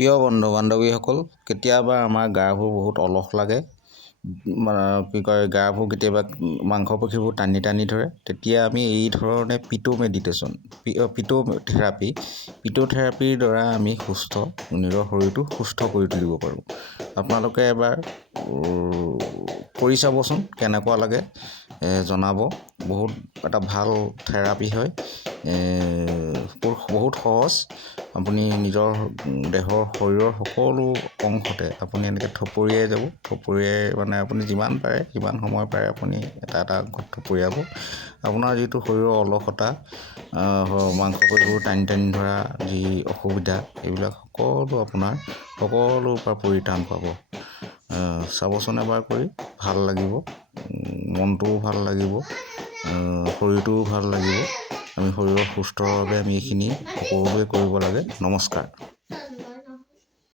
প্ৰিয় বন্ধু বান্ধৱীসকল, কেতিয়াবা আমাৰ গাবোৰ বহুত অলস লাগে, গাবোৰ কেতিয়াবা মাংসপেশীবোৰ টানি টানি ধৰে। তেতিয়া আমি এই ধৰণে পিটো মেডিটেশ্যন, পিটো থেৰাপিৰ দ্বাৰা আমি নিজৰ শৰীৰটো সুস্থ কৰি তুলিব পাৰোঁ। আপোনালোকে এবাৰ কৰি চাবচোন, কেনেকুৱা লাগে জনাব। বহুত এটা ভাল থেৰাপি হয়, বহুত সহজ। আপুনি নিজৰ দেহৰ শৰীৰৰ সকলো অংশতে আপুনি এনেকৈ থপৰিয়াই যাব। মানে আপুনি যিমান পাৰে যিমান সময় পাৰে আপুনি এটা অংশত থপৰিয়াব। আপোনাৰ যিটো শৰীৰৰ অলসতা, মাংসপেশীবোৰ টানি টানি ধৰা যি অসুবিধা, এইবিলাক সকলোৰ পৰা পৰিত্ৰাণ পাব। চাবচোন এবাৰ কৰি, ভাল লাগিব, মনটোও ভাল লাগিব, শৰীৰটোও ভাল লাগিব। আমি শৰীৰৰ সুস্থৰ বাবে আমি এইখিনি সকলোৱে কৰিব লাগে। নমস্কাৰ।